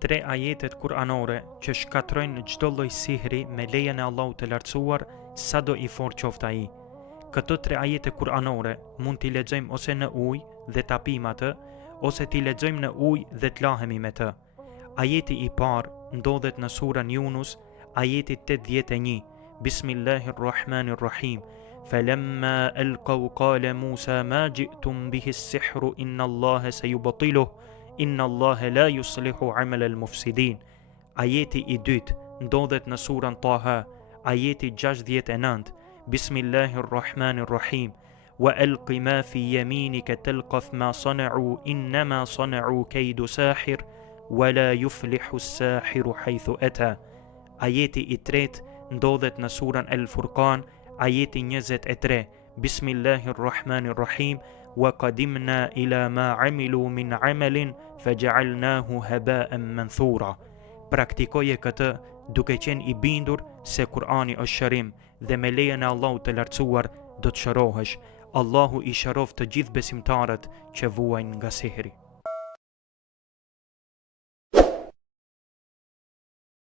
3 ajetet kuranore që shkatrojnë çdo lloj sihri me lejen e Allahut të lartësuar, sado i fortë qoftë ai. Këto 3 ajete kuranore mund t'i lexojmë ose në ujë dhe ta pim atë, ose t'i lexojmë në ujë dhe t'lahemi me të. Ajeti i parë ndodhet në surën Yunus, ajeti 81. Bismillahirrahmanirrahim. Falamma alqaw qala Musa ma ji'tum bihi as-sihru inna Allaha sayubtiluhu inna Allaha la yuslihu 'amala al-mufsidin. Ajeti i dytë ndodhet në surën Taha, ajeti 69. Bismillahirrahmanirrahim. Wa alqi ma fi yaminika talqaf ma sana'u innama sana'u kaydu sahir wa la yuflihu as-sahiru haythu ata. Ajeti i tretë ndodhet në surën Al-Furqan, ajeti 23. Bismillahirrahmanirrahim. Wa qadimna ila ma amilu min amalin faj'alnahu haba'an manthura. Praktikoje këtë duke qenë i bindur se Kur'ani është shërim dhe me lejen e Allahut të lartësuar do të shërohesh. Allahu i shëroft të gjithë besimtarët që vuajnë nga sihri.